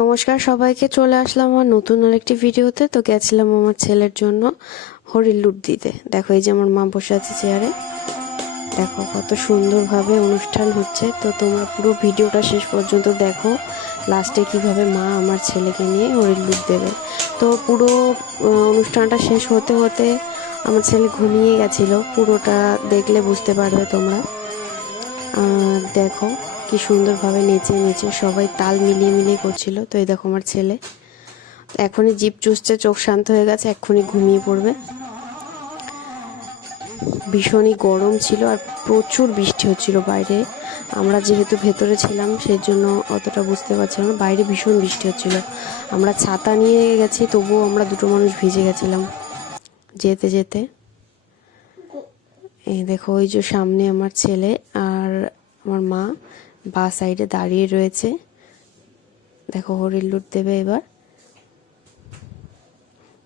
নমস্কার সবাইকে, চলে আসলাম আমার নতুন আরেকটি ভিডিওতে। তো গেছিলাম আমার ছেলের জন্য হরির লুট দিতে। দেখো এই যে আমার মা বসে আছে চেয়ারে, দেখো কত সুন্দরভাবে অনুষ্ঠান হচ্ছে। তো তোমরা পুরো ভিডিওটা শেষ পর্যন্ত দেখো, লাস্টে কিভাবে মা আমার ছেলেকে নিয়ে হরির লুট দেবে। তো পুরো অনুষ্ঠানটা শেষ হতে হতে আমার ছেলে ঘুমিয়ে গেছিলো, পুরোটা দেখলে বুঝতে পারবে তোমরা। দেখো কি সুন্দরভাবে নেচে নেচে সবাই তাল মিলিয়ে মিলিয়ে করছিল। তো এই দেখো আমার ছেলে এখনই জিভ চুষছে, চোখ শান্ত হয়ে গেছে, এক্ষুনি ঘুমিয়ে পড়বে। ভীষণই গরম ছিল আর প্রচুর বৃষ্টি হচ্ছিল বাইরে। আমরা যেহেতু ভেতরে ছিলাম সেই জন্য অতটা বুঝতে পারছিলাম না, বাইরে ভীষণ বৃষ্টি হচ্ছিল। আমরা ছাতা নিয়ে গেছি, তবুও আমরা দুটো মানুষ ভিজে গেছিলাম যেতে যেতে। এই দেখো ওই যে সামনে আমার ছেলে আর আমার মা বা সাইডে দাঁড়িয়ে রয়েছে। দেখো হরির লুট দেবে এবার।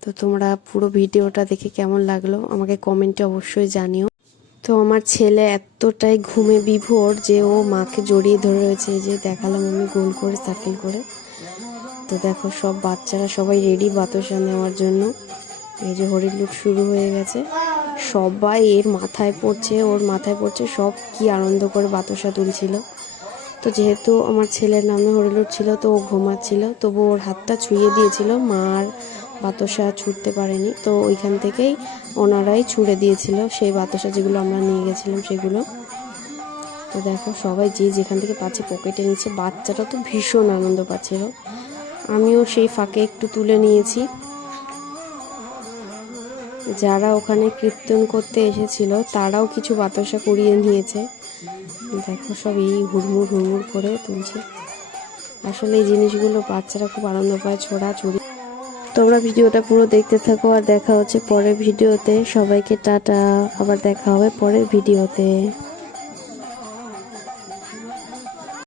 তো তোমরা পুরো ভিডিওটা দেখে কেমন লাগলো আমাকে কমেন্টে অবশ্যই জানিও। তো আমার ছেলে এতটাই ঘুমে বিভোর যে ও মাকে জড়িয়ে ধরে রয়েছে। এই যে দেখালাম আমি গোল করে সার্কেল করে। তো দেখো সব বাচ্চারা সবাই রেডি বাতাসা নেওয়ার জন্য। এই যে হরির লুট শুরু হয়ে গেছে, সবাই এর মাথায় পড়ছে, ওর মাথায় পড়ছে, সব কি আনন্দ করে বাতাসা তুলছিল। তো যেহেতু আমার ছেলের নামে হরিলুট ছিল তো ও ঘুমাচ্ছিল, তবু ওর হাতটা ছুঁয়ে দিয়েছিল, মার বাতাসা ছুটতে পারেনি। তো ওইখান থেকেই ওনারাই ছুঁড়ে দিয়েছিল সেই বাতাসা যেগুলো আমরা নিয়ে গেছিলাম সেগুলো। তো দেখো সবাই যে যেখান থেকে পাচ্ছে পকেটে নিচ্ছে, বাচ্চাটা তো ভীষণ আনন্দ পাচ্ছিল। আমিও সেই ফাঁকে একটু তুলে নিয়েছি। যারা ওখানে কীর্তন করতে এসেছিল তারাও কিছু বাতাসা কুড়িয়ে নিয়েছে। দেখো সব এই হুড়মুড় হুড়মুড় করে তুলছে। আসলে এই জিনিসগুলো বাচ্চারা খুব আনন্দ পায়, ছোড়াছুড়ি। তোমরা ভিডিওটা পুরো দেখতে থাকো আর দেখা হচ্ছে পরের ভিডিওতে। সবাইকে টাটা, আবার দেখা হবে পরের ভিডিওতে।